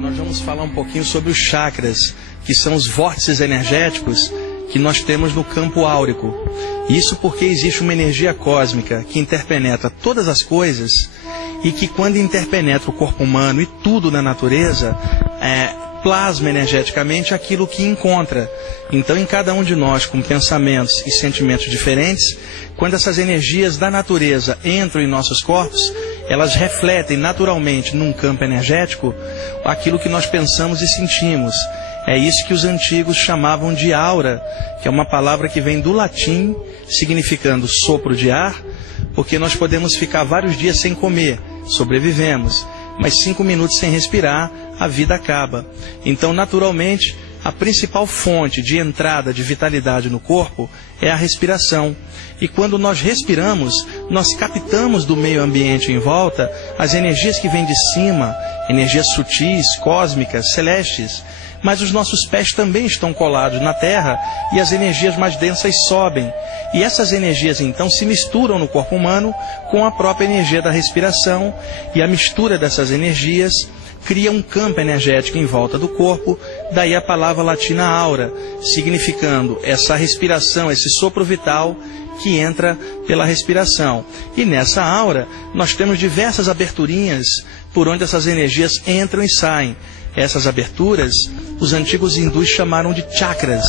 Nós vamos falar um pouquinho sobre os chakras, que são os vórtices energéticos que nós temos no campo áurico. Isso porque existe uma energia cósmica que interpenetra todas as coisas e que, quando interpenetra o corpo humano e tudo na natureza, plasma energeticamente aquilo que encontra. Então, em cada um de nós, com pensamentos e sentimentos diferentes, quando essas energias da natureza entram em nossos corpos, elas refletem naturalmente num campo energético aquilo que nós pensamos e sentimos. É isso que os antigos chamavam de aura, que é uma palavra que vem do latim, significando sopro de ar, porque nós podemos ficar vários dias sem comer, sobrevivemos, mas 5 minutos sem respirar, a vida acaba. Então, naturalmente, a principal fonte de entrada de vitalidade no corpo é a respiração. E quando nós respiramos, nós captamos do meio ambiente em volta as energias que vêm de cima, energias sutis, cósmicas, celestes. Mas os nossos pés também estão colados na terra e as energias mais densas sobem. E essas energias então se misturam no corpo humano com a própria energia da respiração, e a mistura dessas energias cria um campo energético em volta do corpo, daí a palavra latina aura, significando essa respiração, esse sopro vital que entra pela respiração. E nessa aura nós temos diversas aberturinhas por onde essas energias entram e saem. Essas aberturas, os antigos hindus chamaram de chakras.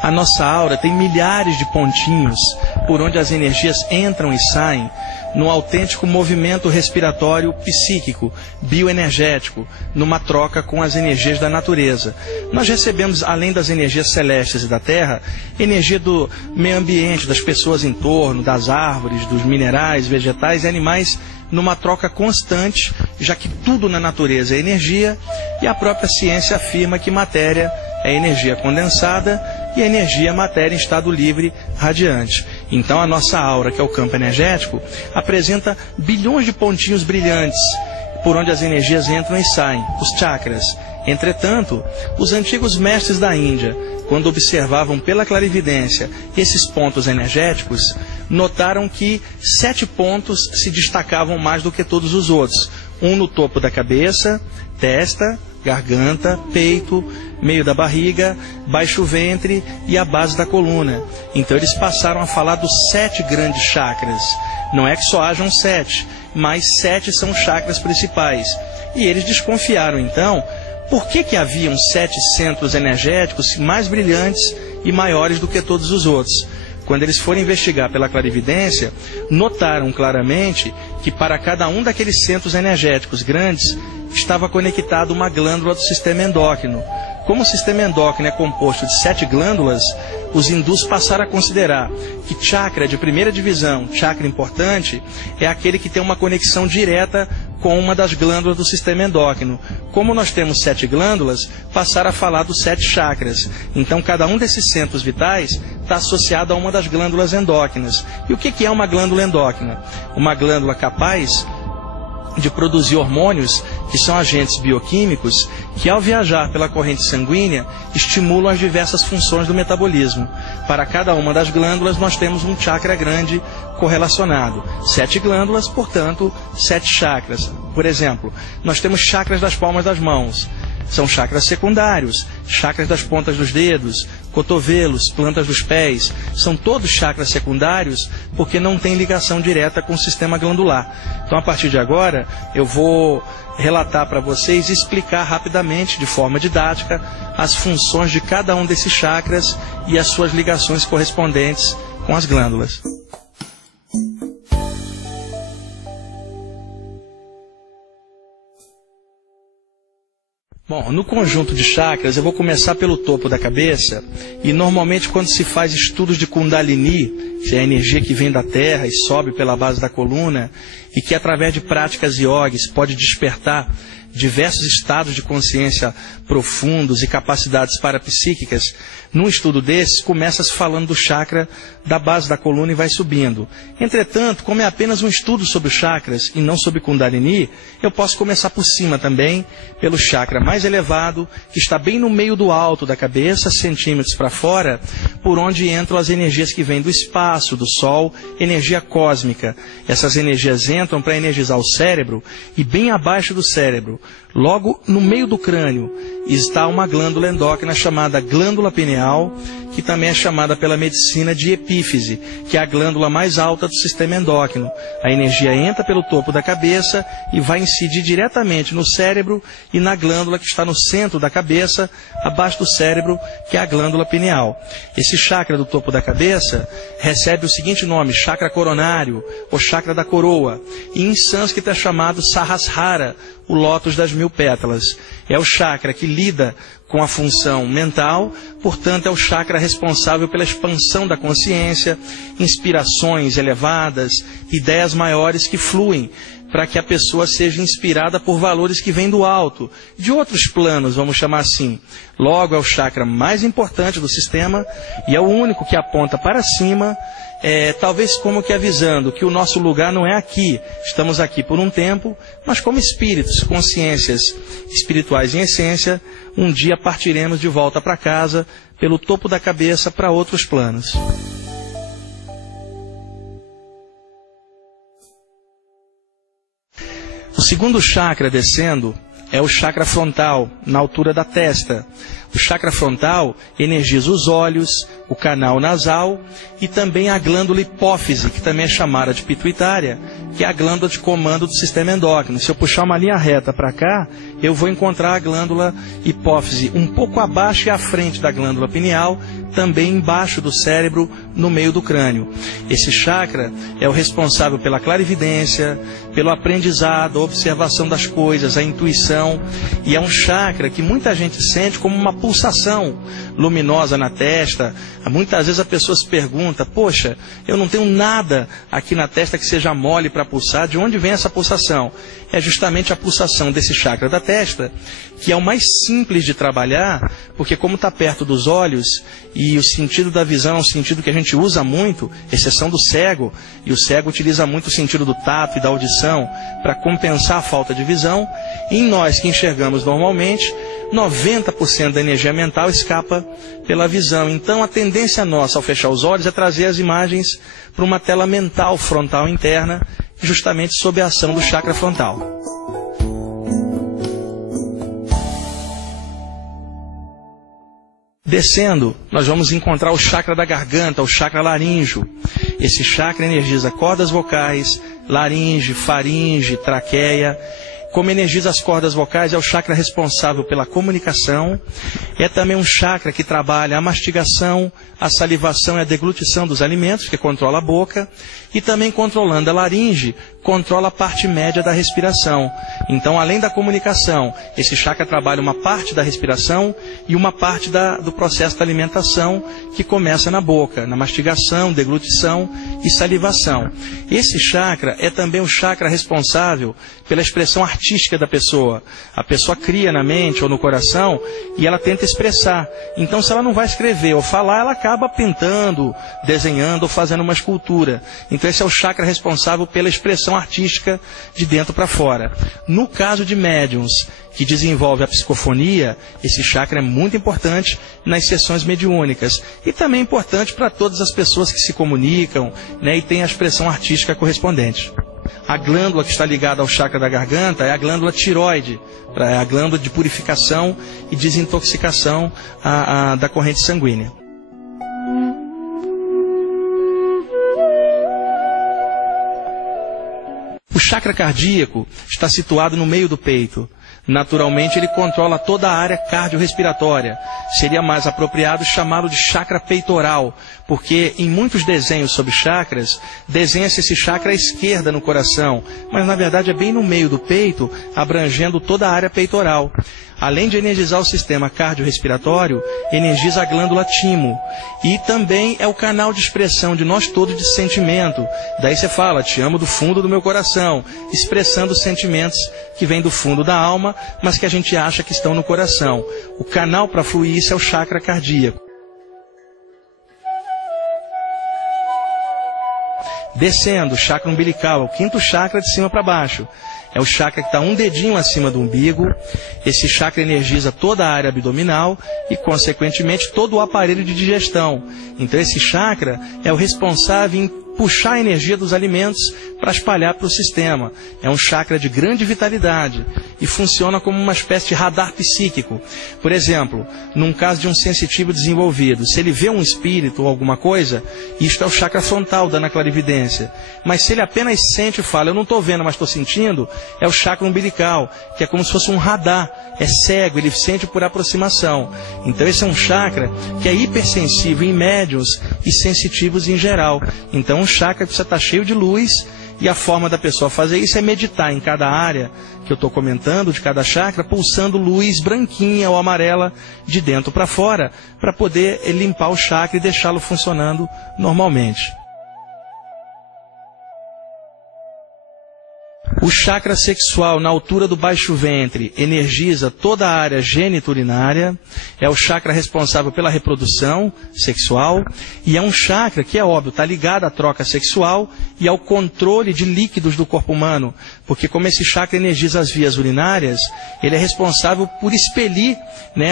A nossa aura tem milhares de pontinhos por onde as energias entram e saem num autêntico movimento respiratório psíquico, bioenergético, numa troca com as energias da natureza. Nós recebemos, além das energias celestes e da terra, energia do meio ambiente, das pessoas em torno, das árvores, dos minerais, vegetais e animais, numa troca constante, já que tudo na natureza é energia, e a própria ciência afirma que matéria é energia condensada e energia é matéria em estado livre radiante. Então a nossa aura, que é o campo energético, apresenta bilhões de pontinhos brilhantes por onde as energias entram e saem, os chakras. Entretanto, os antigos mestres da Índia, quando observavam pela clarividência esses pontos energéticos, notaram que 7 pontos se destacavam mais do que todos os outros. Um no topo da cabeça, testa, garganta, peito, meio da barriga, baixo ventre e a base da coluna. Então eles passaram a falar dos 7 grandes chakras. Não é que só hajam 7, mas 7 são chakras principais. E eles desconfiaram então por que haviam 7 centros energéticos mais brilhantes e maiores do que todos os outros. Quando eles foram investigar pela clarividência, notaram claramente que para cada um daqueles centros energéticos grandes estava conectada uma glândula do sistema endócrino. Como o sistema endócrino é composto de 7 glândulas, os hindus passaram a considerar que chakra de primeira divisão, chakra importante, é aquele que tem uma conexão direta com uma das glândulas do sistema endócrino. Como nós temos 7 glândulas, passaram a falar dos 7 chakras. Então cada um desses centros vitais está associado a uma das glândulas endócrinas. E o que é uma glândula endócrina? Uma glândula capaz de produzir hormônios, que são agentes bioquímicos, que ao viajar pela corrente sanguínea, estimulam as diversas funções do metabolismo. Para cada uma das glândulas nós temos um chakra grande correlacionado. 7 glândulas, portanto, 7 chakras. Por exemplo, nós temos chakras das palmas das mãos. São chakras secundários, chakras das pontas dos dedos, cotovelos, plantas dos pés. São todos chakras secundários porque não tem ligação direta com o sistema glandular. Então, a partir de agora, eu vou relatar para vocês e explicar rapidamente, de forma didática, as funções de cada um desses chakras e as suas ligações correspondentes com as glândulas. Bom, no conjunto de chakras, eu vou começar pelo topo da cabeça, e normalmente quando se faz estudos de Kundalini, que é a energia que vem da terra e sobe pela base da coluna, e que através de práticas yogis pode despertar diversos estados de consciência profundos e capacidades parapsíquicas, num estudo desses, começa-se falando do chakra da base da coluna e vai subindo. Entretanto, como é apenas um estudo sobre os chakras e não sobre Kundalini, eu posso começar por cima também, pelo chakra mais elevado, que está bem no meio do alto da cabeça, centímetros para fora, por onde entram as energias que vêm do espaço, do Sol, energia cósmica. Essas energias entram para energizar o cérebro e bem abaixo do cérebro, logo no meio do crânio, está uma glândula endócrina chamada glândula pineal, que também é chamada pela medicina de epífise, que é a glândula mais alta do sistema endócrino. A energia entra pelo topo da cabeça e vai incidir diretamente no cérebro e na glândula que está no centro da cabeça, abaixo do cérebro, que é a glândula pineal. Esse chakra do topo da cabeça recebe o seguinte nome, chakra coronário, ou chakra da coroa, e em sânscrito é chamado Sahasrara, o lótus das 1000 pétalas. É o chakra que lida com a função mental, portanto é o chakra responsável pela expansão da consciência, inspirações elevadas, ideias maiores que fluem, para que a pessoa seja inspirada por valores que vêm do alto, de outros planos, vamos chamar assim. Logo, é o chakra mais importante do sistema e é o único que aponta para cima, talvez como que avisando que o nosso lugar não é aqui, estamos aqui por um tempo, mas como espíritos, consciências espirituais em essência, um dia partiremos de volta para casa, pelo topo da cabeça, para outros planos. O segundo chakra descendo é o chakra frontal, na altura da testa. O chakra frontal energiza os olhos, o canal nasal e também a glândula hipófise, que também é chamada de pituitária, que é a glândula de comando do sistema endócrino. Se eu puxar uma linha reta para cá, eu vou encontrar a glândula hipófise um pouco abaixo e à frente da glândula pineal, também embaixo do cérebro, no meio do crânio. Esse chakra é o responsável pela clarividência, pelo aprendizado, a observação das coisas, a intuição, e é um chakra que muita gente sente como uma pulsação luminosa na testa. Muitas vezes a pessoa se pergunta, poxa, eu não tenho nada aqui na testa que seja mole para pulsar, de onde vem essa pulsação? É justamente a pulsação desse chakra da testa, que é o mais simples de trabalhar, porque como está perto dos olhos, e o sentido da visão é um sentido que a gente usa muito, exceção do cego, e o cego utiliza muito o sentido do tato e da audição para compensar a falta de visão, e em nós que enxergamos normalmente, 90% da energia mental escapa pela visão. Então a tendência nossa ao fechar os olhos é trazer as imagens para uma tela mental frontal interna, justamente sob a ação do chakra frontal. Descendo, nós vamos encontrar o chakra da garganta, o chakra laríngeo. Esse chakra energiza cordas vocais, laringe, faringe, traqueia. Como energiza as cordas vocais, é o chakra responsável pela comunicação. É também um chakra que trabalha a mastigação, a salivação e a deglutição dos alimentos, que controla a boca. E também controlando a laringe, controla a parte média da respiração. Então, além da comunicação, esse chakra trabalha uma parte da respiração e uma parte do processo da alimentação, que começa na boca, na mastigação, deglutição e salivação. Esse chakra é também o chakra responsável pela expressão artística da pessoa. A pessoa cria na mente ou no coração e ela tenta expressar. Então, se ela não vai escrever ou falar, ela acaba pintando, desenhando ou fazendo uma escultura. Então, esse é o chakra responsável pela expressão artística de dentro para fora. No caso de médiums que desenvolve a psicofonia, esse chakra é muito importante nas sessões mediúnicas e também importante para todas as pessoas que se comunicam, e têm a expressão artística correspondente. A glândula que está ligada ao chakra da garganta é a glândula tireoide, é a glândula de purificação e desintoxicação da corrente sanguínea. O chakra cardíaco está situado no meio do peito. Naturalmente, ele controla toda a área cardiorrespiratória. Seria mais apropriado chamá-lo de chakra peitoral, porque em muitos desenhos sobre chakras, desenha-se esse chakra à esquerda no coração, mas na verdade é bem no meio do peito, abrangendo toda a área peitoral. Além de energizar o sistema cardiorrespiratório, energiza a glândula timo. E também é o canal de expressão de nós todos de sentimento. Daí você fala, te amo do fundo do meu coração, expressando os sentimentos que vêm do fundo da alma alma, mas que a gente acha que estão no coração. O canal para fluir isso é o chakra cardíaco. Descendo, o chakra umbilical, o quinto chakra de cima para baixo. É o chakra que está um dedinho acima do umbigo. Esse chakra energiza toda a área abdominal e, consequentemente, todo o aparelho de digestão. Então, esse chakra é o responsável em puxar a energia dos alimentos para espalhar para o sistema. É um chakra de grande vitalidade e funciona como uma espécie de radar psíquico. Por exemplo, num caso de um sensitivo desenvolvido, se ele vê um espírito ou alguma coisa, isto é o chakra frontal dando a clarividência. Mas se ele apenas sente e fala, eu não estou vendo, mas estou sentindo, é o chakra umbilical, que é como se fosse um radar. É cego, ele sente por aproximação. Então esse é um chakra que é hipersensível em médiuns e sensitivos em geral. Então o chakra precisa estar cheio de luz, e a forma da pessoa fazer isso é meditar em cada área que eu estou comentando, de cada chakra, pulsando luz branquinha ou amarela de dentro para fora, para poder limpar o chakra e deixá-lo funcionando normalmente. O chakra sexual na altura do baixo ventre energiza toda a área geniturinária, é o chakra responsável pela reprodução sexual e é um chakra que, é óbvio, está ligado à troca sexual e ao controle de líquidos do corpo humano, porque como esse chakra energiza as vias urinárias, ele é responsável por expelir,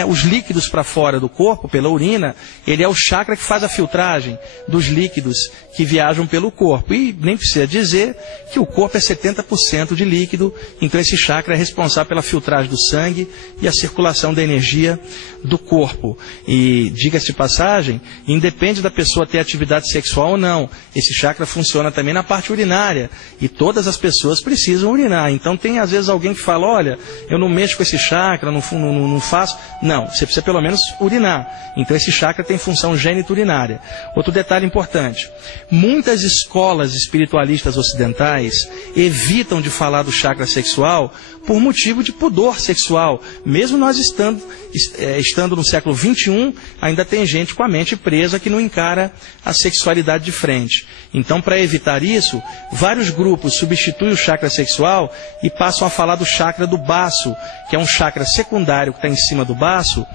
os líquidos para fora do corpo pela urina. Ele é o chakra que faz a filtragem dos líquidos que viajam pelo corpo. E nem precisa dizer que o corpo é 70% de líquido, então esse chakra é responsável pela filtragem do sangue e a circulação da energia do corpo. E, diga-se de passagem, independe da pessoa ter atividade sexual ou não, esse chakra funciona também na parte urinária, e todas as pessoas precisam urinar. Então tem às vezes alguém que fala, olha, eu não mexo com esse chakra, não faço. Não, você precisa pelo menos urinar. Então esse chakra tem função geniturinária. Outro detalhe importante, muitas escolas espiritualistas ocidentais evitam de falar do chakra sexual por motivo de pudor sexual. Mesmo nós estando no século XXI, ainda tem gente com a mente presa que não encara a sexualidade de frente. Então, para evitar isso, vários grupos substituem o chakra sexual e passam a falar do chakra do baço, que é um chakra secundário que está em cima do baço,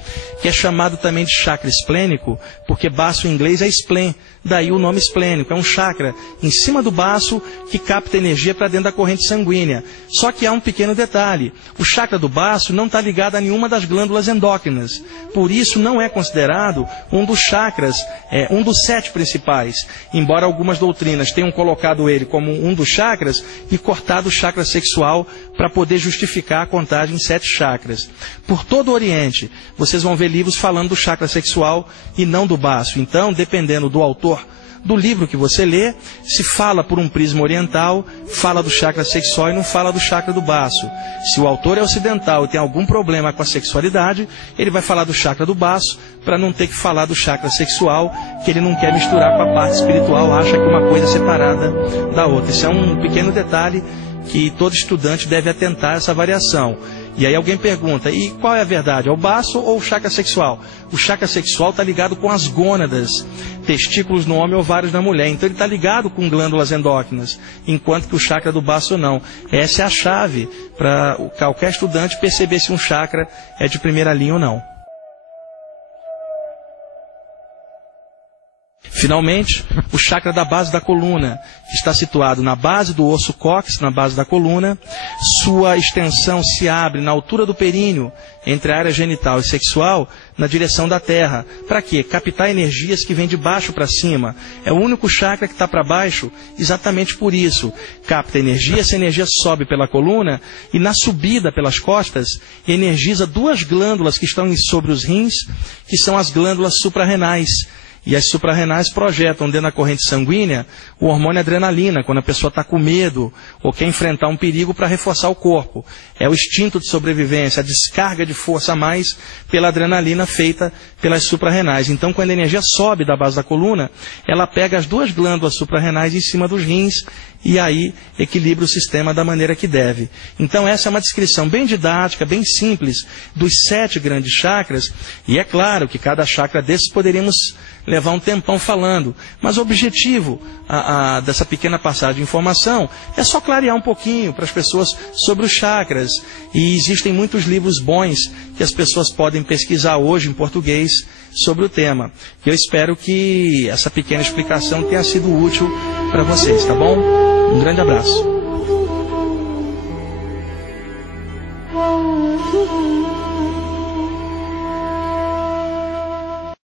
que é chamado também de chakra esplênico, porque baço em inglês é spleen, daí o nome esplênico. É um chakra em cima do baço que capta energia para dentro da corrente sanguínea. Só que há um pequeno detalhe, o chakra do baço não está ligado a nenhuma das glândulas endócrinas, por isso não é considerado um dos chakras, um dos 7 principais, embora algumas doutrinas tenham colocado ele como um dos chakras e cortado o chakra sexual para poder justificar a contagem em 7 chakras. Por todo o Oriente, vocês vão ver livros falando do chakra sexual e não do baço. Então, dependendo do autor do livro que você lê, se fala por um prisma oriental, fala do chakra sexual e não fala do chakra do baço. Se o autor é ocidental e tem algum problema com a sexualidade, ele vai falar do chakra do baço para não ter que falar do chakra sexual, que ele não quer misturar com a parte espiritual, acha que uma coisa é separada da outra. Isso é um pequeno detalhe que todo estudante deve atentar a essa variação. E aí alguém pergunta, e qual é a verdade? É o baço ou o chakra sexual? O chakra sexual está ligado com as gônadas, testículos no homem, ovários na mulher. Então ele está ligado com glândulas endócrinas, enquanto que o chakra do baço não. Essa é a chave para qualquer estudante perceber se um chakra é de primeira linha ou não. Finalmente, o chakra da base da coluna, que está situado na base do osso cóccix, na base da coluna. Sua extensão se abre na altura do períneo, entre a área genital e sexual, na direção da terra. Para quê? Captar energias que vêm de baixo para cima. É o único chakra que está para baixo, exatamente por isso. Capta energia, essa energia sobe pela coluna e na subida pelas costas, energiza 2 glândulas que estão sobre os rins, que são as glândulas suprarrenais. E as suprarrenais projetam dentro da corrente sanguínea o hormônio adrenalina, quando a pessoa está com medo ou quer enfrentar um perigo para reforçar o corpo. É o instinto de sobrevivência, a descarga de força a mais pela adrenalina feita pelas suprarrenais. Então, quando a energia sobe da base da coluna, ela pega as 2 glândulas suprarrenais em cima dos rins e aí equilibra o sistema da maneira que deve. Então essa é uma descrição bem didática, bem simples, dos 7 grandes chakras, e é claro que cada chakra desses poderíamos levar um tempão falando, mas o objetivo dessa pequena passagem de informação é só clarear um pouquinho para as pessoas sobre os chakras, e existem muitos livros bons que as pessoas podem pesquisar hoje em português sobre o tema. Eu espero que essa pequena explicação tenha sido útil para vocês, tá bom? Um grande abraço.